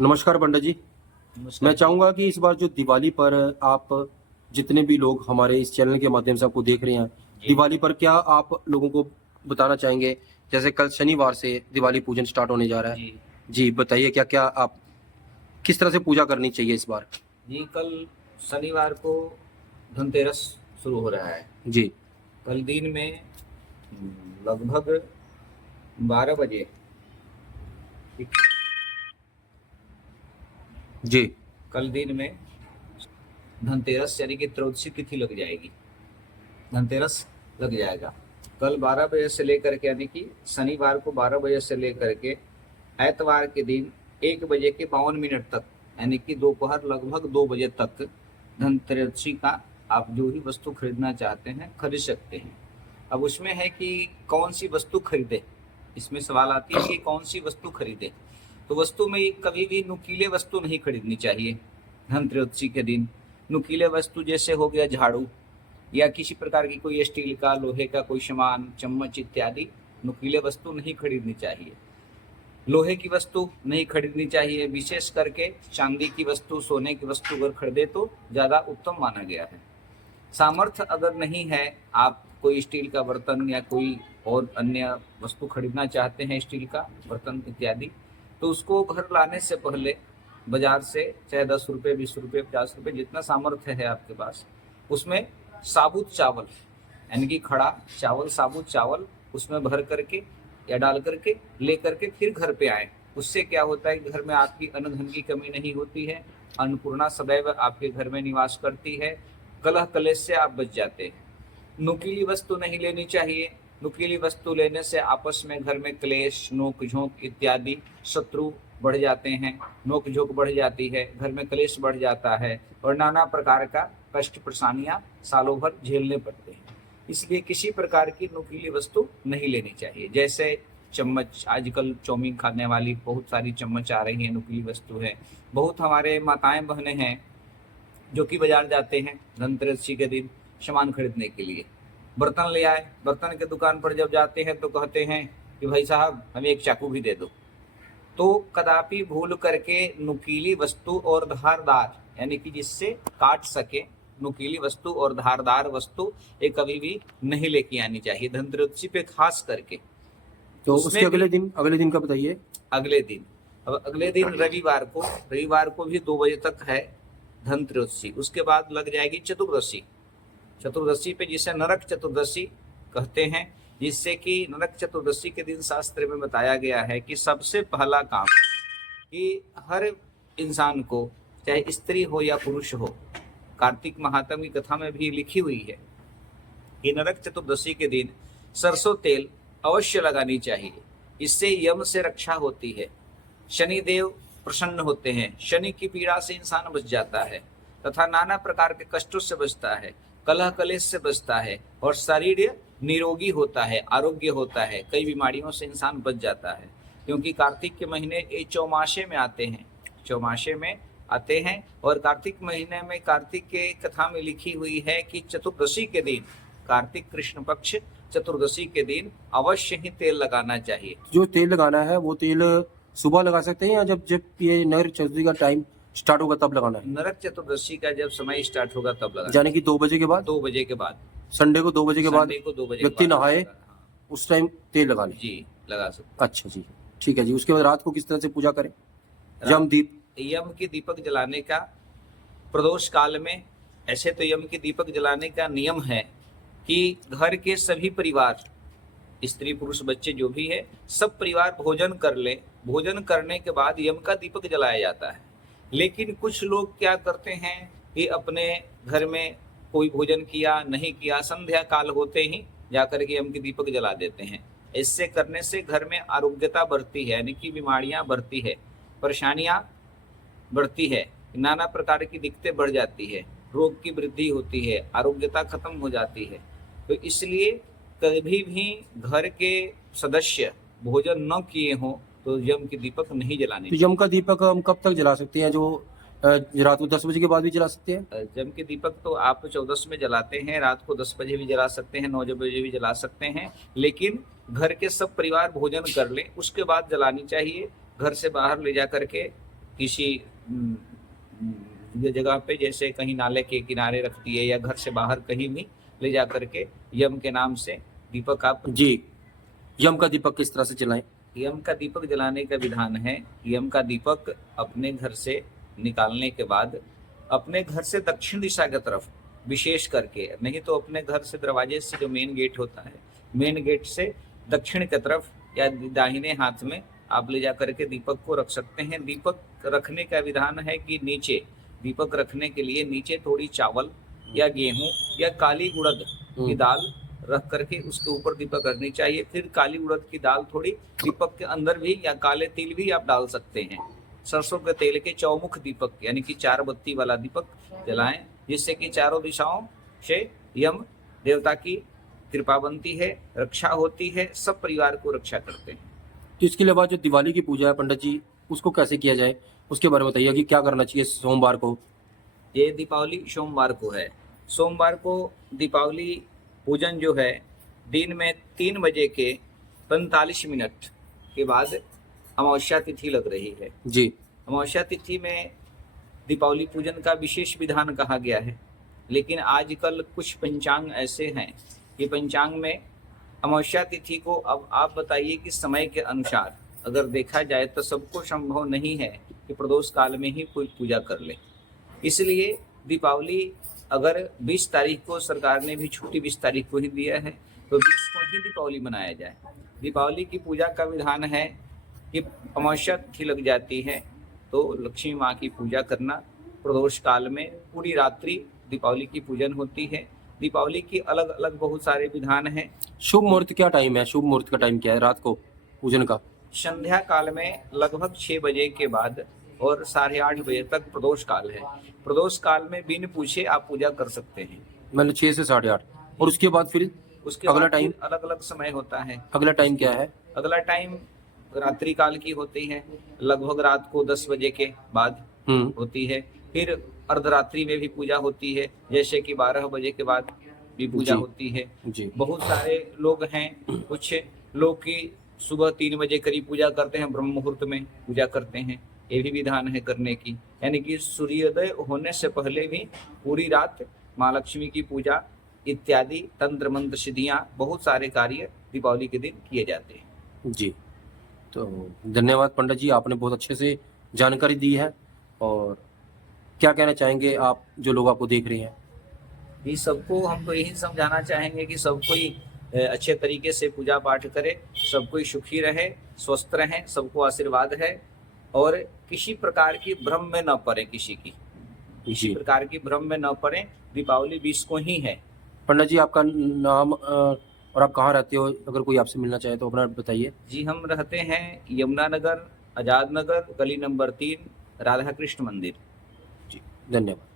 नमस्कार पंडित जी। नमस्कार मैं जी। चाहूंगा कि इस बार जो दिवाली पर आप जितने भी लोग हमारे इस चैनल के माध्यम से आपको देख रहे हैं, जी दिवाली पर क्या आप लोगों को बताना चाहेंगे? जैसे कल शनिवार से दिवाली पूजन स्टार्ट होने जा रहा है। जी जी बताइए, क्या क्या आप किस तरह से पूजा करनी चाहिए इस बार? जी। कल शनिवार को धनतेरस शुरू हो रहा है। जी कल दिन में लगभग 12 बजे। ठीक। जी कल दिन में धनतेरस यानी कि त्रयोदशी तिथि लग जाएगी। धनतेरस लग जाएगा कल 12 बजे से लेकर के, यानी कि शनिवार को 12 बजे से लेकर के एतवार के दिन 1 बजे के 52 मिनट तक, यानी कि दोपहर लगभग 2 बजे तक धनत्रयोदशी का आप जो भी वस्तु खरीदना चाहते हैं खरीद सकते हैं। अब उसमें है कि कौन सी वस्तु खरीदे, इसमें सवाल आती है कि कौन सी वस्तु खरीदे। तो वस्तु में कभी भी नुकीले वस्तु नहीं खरीदनी चाहिए धनत्रयोदशी के दिन। नुकीले वस्तु जैसे हो गया झाड़ू या किसी प्रकार की कोई स्टील का लोहे का कोई सामान, चम्मच इत्यादि नुकीले वस्तु नहीं खरीदनी चाहिए। लोहे की वस्तु नहीं खरीदनी चाहिए। विशेष करके चांदी की वस्तु, सोने की वस्तु अगर खरीदे तो ज़्यादा उत्तम माना गया है। सामर्थ्य अगर नहीं है, आप कोई स्टील का बर्तन या कोई और अन्य वस्तु खरीदना चाहते हैं, स्टील का बर्तन इत्यादि, तो उसको घर लाने से पहले बाजार से चाहे 10 रुपये, 20 रुपये, 50 रुपये, जितना सामर्थ्य है आपके पास, उसमें साबुत चावल यानी कि खड़ा चावल, साबुत चावल उसमें भर करके या डाल करके ले करके फिर घर पे आए। उससे क्या होता है कि घर में आपकी अन्न धन की कमी नहीं होती है। अन्नपूर्णा सदैव आपके घर में निवास करती है। कलह कलेश से आप बच जाते हैं। नुकीली वस्तु नहीं लेनी चाहिए। नुकीली वस्तु लेने से आपस में घर में क्लेश, नोक झोंक इत्यादि शत्रु बढ़ जाते हैं। नोक झोंक बढ़ जाती है, घर में क्लेश बढ़ जाता है और नाना प्रकार का कष्ट परेशानियां सालों भर झेलने पड़ते हैं। इसलिए किसी प्रकार की नुकीली वस्तु नहीं लेनी चाहिए। जैसे चम्मच, आजकल चाउमीन खाने वाली बहुत सारी चम्मच आ रही है, नुकीली वस्तु है। बहुत हमारे माताएं बहनें हैं जो कि बाजार जाते हैं धनतेरस के दिन सामान खरीदने के लिए। बर्तन ले आए, बर्तन के दुकान पर जब जाते हैं तो कहते हैं कि भाई साहब हमें एक चाकू भी दे दो। तो कदापि भूल करके नुकीली वस्तु और धारदार, यानी कि जिससे काट सके, नुकीली वस्तु और धारदार वस्तु ये कभी भी नहीं लेके आनी चाहिए धनतेरस पे खास करके। तो उसके उसमें भी अगले दिन का बताइए। अगले दिन, अब अगले दिन रविवार को भी 2 बजे तक है धनत्रयोदशी। उसके बाद लग जाएगी चतुर्दशी। चतुर्दशी पे जिसे नरक चतुर्दशी कहते हैं, जिससे कि नरक चतुर्दशी के दिन शास्त्र में बताया गया है कि सबसे पहला काम कि हर इंसान को, चाहे स्त्री हो या पुरुष हो, कार्तिक महात्म की कथा में भी लिखी हुई है कि नरक चतुर्दशी के दिन सरसों तेल अवश्य लगानी चाहिए। इससे यम से रक्षा होती है, शनिदेव प्रसन्न होते हैं, शनि की पीड़ा से इंसान बच जाता है तथा नाना प्रकार के कष्टों से बचता है, कलह कलेश से बचता है और शरीर निरोगी होता है, आरोग्य होता है, कई बीमारियों से इंसान बच जाता है। क्योंकि कार्तिक के महीने ये चौमासे में आते हैं, चौमासे में आते हैं। और कार्तिक महीने में कार्तिक के कथा में लिखी हुई है कि चतुर्दशी के दिन, कार्तिक कृष्ण पक्ष चतुर्दशी के दिन अवश्य ही तेल लगाना चाहिए। जो तेल लगाना है वो तेल सुबह लगा सकते हैं या जब जब ये नगर चतुर्थी का टाइम स्टार्ट होगा तब लगाना है? नरक चतुर्दशी का जब समय स्टार्ट होगा तब लगाना, यानी कि 2 बजे के बाद? 2 बजे के बाद, संडे को 2 बजे के बाद संडे को 2 बजे के व्यक्ति बाद नहाए लगाना। हाँ उस टाइम तेल लगा ले? जी, लगा सकते। अच्छा जी, ठीक है जी। उसके बाद रात को किस तरह से पूजा करें? रात जम दीप? यम के दीपक जलाने का प्रदोष काल में, ऐसे तो यम के दीपक जलाने का नियम है कि घर के सभी परिवार, स्त्री पुरुष बच्चे जो भी है, सब परिवार भोजन कर ले। भोजन करने के बाद यम का दीपक जलाया जाता है। लेकिन कुछ लोग क्या करते हैं कि अपने घर में कोई भोजन किया नहीं किया, संध्या काल होते ही जाकर के यम के दीपक जला देते हैं। इससे करने से घर में आरोग्यता बढ़ती है, यानी कि बीमारियां बढ़ती है, परेशानियां बढ़ती है, नाना प्रकार की दिक्कतें बढ़ जाती है, रोग की वृद्धि होती है, आरोग्यता खत्म हो जाती है। तो इसलिए कभी भी घर के सदस्य भोजन न किए हों तो यम के दीपक नहीं जलाने तो यम का दीपक हम कब तक जला सकते हैं? जो रात को 10 बजे के बाद भी जला सकते हैं? यम के दीपक तो आप 14 में जलाते हैं, रात को 10 बजे भी जला सकते हैं, 9 बजे भी जला सकते हैं। लेकिन घर के सब परिवार भोजन कर लें उसके बाद जलानी चाहिए। घर से बाहर ले जा करके किसी ये जगह पे, जैसे कहीं नाले के किनारे रख दिए या घर से बाहर कहीं भी ले जा करके यम के नाम से दीपक आप जी, यम का दीपक किस तरह से जलाएं? यम का दीपक जलाने का विधान है। यम का दीपक अपने घर से निकालने के बाद अपने घर से दक्षिण दिशा की तरफ, विशेष करके, नहीं तो अपने घर से दरवाजे से जो मेन गेट होता है, मेन गेट से दक्षिण की तरफ या दाहिने हाथ में आप ले जा करके दीपक को रख सकते हैं। दीपक रखने का विधान है कि नीचे, दीपक रखने के लिए नीचे थोड़ी चावल या गेहूं या काली उड़द की दाल रख करके उसके ऊपर दीपक रखनी चाहिए। फिर काली उड़द की दाल थोड़ी दीपक के अंदर भी, या काले तिल भी आप डाल सकते हैं। सरसों के तेल के चौमुख दीपक, यानी कि 4 बत्ती वाला दीपक जलाएं, जिससे कि चारों दिशाओं से यम देवता की कृपा बनती है, रक्षा होती है, सब परिवार को रक्षा करते हैं। तो इसके अलावा जो दिवाली की पूजा है पंडित जी, उसको कैसे किया जाए, उसके बारे में बताइए कि क्या करना चाहिए सोमवार को? ये दीपावली सोमवार को है। सोमवार को दीपावली पूजन जो है, दिन में 3 बजे के 45 मिनट के बाद अमावस्या तिथि लग रही है। जी, अमावस्या तिथि में दीपावली पूजन का विशेष विधान कहा गया है, लेकिन आजकल कुछ पंचांग ऐसे हैं कि पंचांग में अमावस्या तिथि को, अब आप बताइए कि समय के अनुसार अगर देखा जाए तो सबको संभव नहीं है कि प्रदोष काल में ही कोई पूजा कर ले। इसलिए दीपावली अगर 20 तारीख को सरकार ने भी छुट्टी 20 तारीख को ही दिया है, तो 20 को ही दीपावली मनाया जाए। दीपावली की पूजा का विधान है कि अमावस्या तिथि लग जाती है तो लक्ष्मी माँ की पूजा करना। प्रदोष काल में पूरी रात्रि दीपावली की पूजन होती है। दीपावली की अलग अलग बहुत सारे विधान हैं। शुभ मुहूर्त क्या टाइम है? शुभ मुहूर्त का टाइम क्या है रात को पूजन का? संध्या काल में लगभग 6 बजे के बाद और 8:30 बजे तक प्रदोष काल है। प्रदोष काल में बिन पूछे आप पूजा कर सकते हैं। मतलब 6 से 8:30, और उसके बाद फिर उसके अगला बाद टाइम? अलग अलग समय होता है। अगला टाइम क्या है? अगला टाइम रात्रि काल की होती है, लगभग रात को 10 बजे के बाद होती है। फिर अर्धरात्रि में भी पूजा होती है, जैसे कि 12 बजे के बाद भी पूजा जी, होती है। जी, बहुत सारे लोग हैं, कुछ लोग की सुबह 3 बजे करीब पूजा करते हैं, ब्रह्म मुहूर्त में पूजा करते हैं। ये भी विधान है करने की, यानी कि सूर्योदय होने से पहले भी पूरी रात माँ लक्ष्मी की पूजा इत्यादि तंत्र मंत्र सिद्धियां, बहुत सारे कार्य दीपावली के दिन किए जाते हैं। जी। तो धन्यवाद पंडित जी, आपने बहुत अच्छे से जानकारी दी है। और क्या कहना चाहेंगे आप जो लोग आपको देख रहे हैं? ये सबको हम तो यही समझाना चाहेंगे कि सब कोई अच्छे तरीके से पूजा पाठ करे, सब कोई सुखी रहे, स्वस्थ रहे, सबको आशीर्वाद है। और किसी प्रकार की भ्रम में न पड़े, किसी प्रकार की भ्रम में न पड़े। दीपावली 20 को ही है। पंडित जी, आपका नाम और आप कहाँ रहते हो? अगर कोई आपसे मिलना चाहे तो अपना बताइए। जी, हम रहते हैं यमुना नगर, आजाद नगर, गली नंबर 3, राधा कृष्ण मंदिर। जी, धन्यवाद।